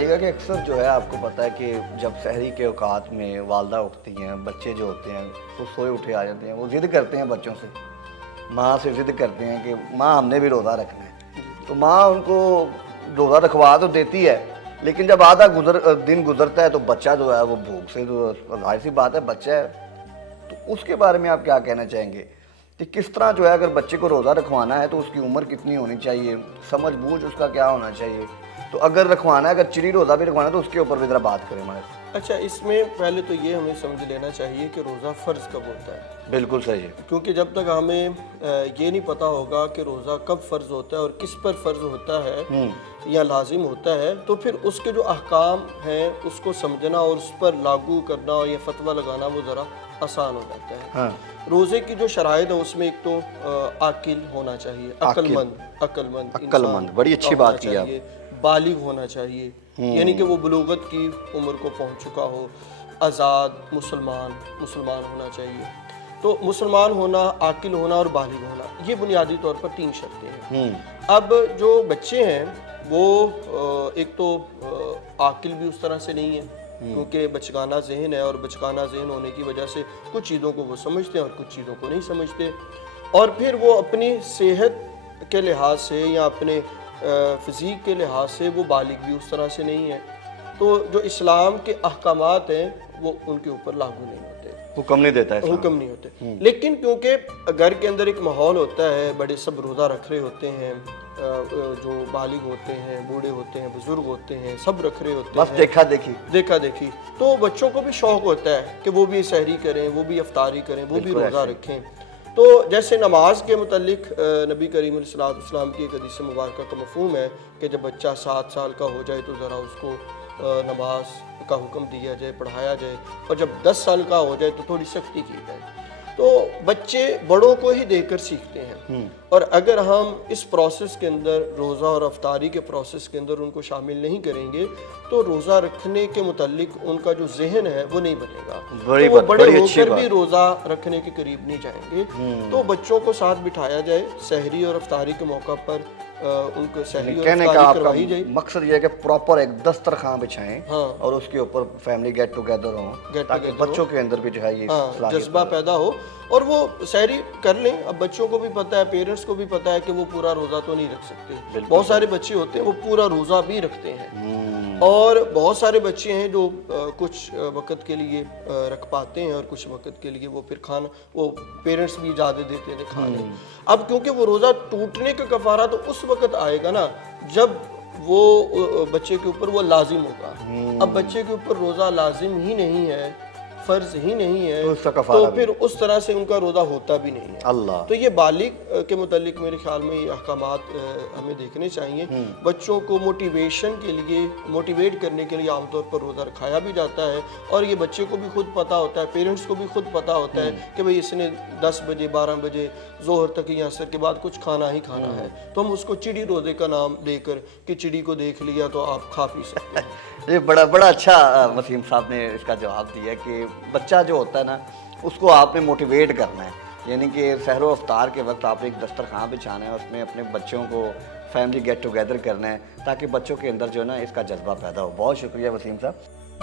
بتائیے گا کہ اکثر جو ہے آپ کو پتہ ہے کہ جب سحری کے اوقات میں والدہ اٹھتی ہیں، بچے جو ہوتے ہیں وہ سوئے اٹھے آ جاتے ہیں، وہ ضد کرتے ہیں بچوں سے، ماں سے ضد کرتے ہیں کہ ماں ہم نے بھی روزہ رکھنا ہے، تو ماں ان کو روزہ رکھوا تو دیتی ہے، لیکن جب آدھا دن گزرتا ہے تو بچہ جو ہے وہ بھوک سے، تو ظاہر سی بات ہے بچہ ہے، تو اس کے بارے میں آپ کیا کہنا چاہیں گے کہ کس طرح جو ہے اگر بچے کو روزہ رکھوانا ہے تو اس کی عمر کتنی ہونی چاہیے، سمجھ بوجھ اس کا کیا ہونا چاہیے، تو اگر رکھوانا ہے، اگر چری روزہ بھی رکھوانا ہے تو اس کے اوپر بھی ذرا بات کریں ہمارے سے۔ اچھا، اس میں پہلے تو یہ ہمیں سمجھ لینا چاہیے کہ روزہ فرض کب ہوتا ہے، بالکل صحیح ہے۔ کیونکہ جب تک ہمیں یہ نہیں پتہ ہوگا کہ روزہ کب فرض ہوتا ہے اور کس پر فرض ہوتا ہے یا لازم ہوتا ہے، تو پھر اس کے جو احکام ہیں اس کو سمجھنا اور اس پر لاگو کرنا اور یہ فتویٰ لگانا وہ ذرا آسان ہو جاتا ہے۔ ہاں، روزے کی جو شرائط ہے اس میں ایک تو عاقل ہونا چاہیے، عقل مند انسان بڑی اچھی ہونا بات کی آپ۔ چاہیے، بالغ ہونا چاہیے، یعنی کہ وہ بلوغت کی عمر کو پہنچ چکا ہو، آزاد مسلمان ہونا چاہیے۔ تو مسلمان ہونا، عاقل ہونا اور بالغ ہونا، یہ بنیادی طور پر 3 شرطیں ہیں۔ اب جو بچے ہیں وہ ایک تو عاقل بھی اس طرح سے نہیں ہے، کیونکہ بچگانہ ذہن ہے، اور بچگانہ ذہن ہونے کی وجہ سے کچھ چیزوں کو وہ سمجھتے ہیں اور کچھ چیزوں کو نہیں سمجھتے، اور پھر وہ اپنی صحت کے لحاظ سے یا اپنے فزیک کے لحاظ سے وہ بالغ بھی اس طرح سے نہیں ہے، تو جو اسلام کے احکامات ہیں وہ ان کے اوپر لاگو نہیں ہوتے، حکم نہیں دیتا ہے، حکم نہیں ہوتے۔ لیکن کیونکہ گھر کے اندر ایک ماحول ہوتا ہے، بڑے سب روزہ رکھ رہے ہوتے ہیں، جو بالغ ہوتے ہیں، بوڑھے ہوتے ہیں، بزرگ ہوتے ہیں، سب رکھ رہے ہوتے بس ہیں، دیکھا دیکھی، تو بچوں کو بھی شوق ہوتا ہے کہ وہ بھی سحری کریں، وہ بھی افطاری کریں، وہ بھی روزہ رکھیں۔ تو جیسے نماز کے متعلق نبی کریم علیہ السلام کی ایک حدیث مبارکہ کا مفہوم ہے کہ جب بچہ 7 سال کا ہو جائے تو ذرا اس کو نماز کا حکم دیا جائے، پڑھایا جائے، اور جب 10 سال کا ہو جائے تو تھوڑی سختی کی جائے۔ تو بچے بڑوں کو ہی دیکھ کر سیکھتے ہیں، اور اگر ہم اس پروسیس کے اندر، روزہ اور افطاری کے پروسیس کے اندر ان کو شامل نہیں کریں گے تو روزہ رکھنے کے متعلق ان کا جو ذہن ہے وہ نہیں بنے گا، تو وہ بڑے ہو کر بھی روزہ رکھنے کے قریب نہیں جائیں گے۔ تو بچوں کو ساتھ بٹھایا جائے، سحری اور افطاری کے موقع پر ان کو سحری اور کہنے کا افطاری آپ کا کروائی جائے۔ مقصد یہ ہے کہ پراپر ایک دسترخوان بچھائیں اور اس کے اوپر فیملی گیٹ ٹوگیدر ہوں تاکہ بچوں کے اندر بھی جو ہے یہ جذبہ پیدا ہو اور وہ سحری کر لیں۔ اب بچوں کو بھی پتہ ہے، پیرنٹس کو بھی پتہ ہے کہ وہ پورا روزہ تو نہیں رکھ سکتے، بہت سارے بچے ہوتے ہیں وہ پورا روزہ بھی رکھتے ہیں، اور بہت سارے بچے ہیں جو کچھ وقت کے لیے رکھ پاتے ہیں اور کچھ وقت کے لیے وہ پھر کھانا، وہ پیرنٹس بھی اجازت دیتے ہیں کھانے۔ اب کیونکہ وہ روزہ ٹوٹنے کا کفارہ تو اس وقت آئے گا نا جب وہ بچے کے اوپر وہ لازم ہوگا۔ اب بچے کے اوپر روزہ لازم ہی نہیں ہے، فرض ہی نہیں ہے، تو پھر اس طرح سے ان کا روزہ ہوتا بھی نہیں ہے۔ تو یہ بالغ کے متعلق میرے خیال میں یہ احکامات ہمیں دیکھنے چاہیے۔ بچوں کو موٹیویشن کے لیے، موٹیویٹ کرنے کے لیے عام طور پر روزہ رکھایا بھی جاتا ہے، اور یہ بچے کو بھی خود پتہ ہوتا ہے، پیرنٹس کو بھی خود پتہ ہوتا ہے کہ بھئی اس نے 10 بجے 12 بجے ظہر تک یا عصر کے بعد کچھ کھانا ہی کھانا ہے، تو ہم اس کو چڑی روزے کا نام دے کر کہ چڑی کو دیکھ لیا تو آپ کھا پی سکتے ہیں۔ یہ بڑا اچھا وسیم صاحب نے اس کا جواب دیا کہ بچہ جو ہوتا ہے نا اس کو آپ نے موٹیویٹ کرنا ہے، یعنی کہ سحر و افطار کے وقت آپ نے ایک دسترخوان بچھانا ہے، اس میں اپنے بچوں کو فیملی گیٹ ٹوگیدر کرنا ہے تاکہ بچوں کے اندر جو ہے نا اس کا جذبہ پیدا ہو۔ بہت شکریہ وسیم صاحب۔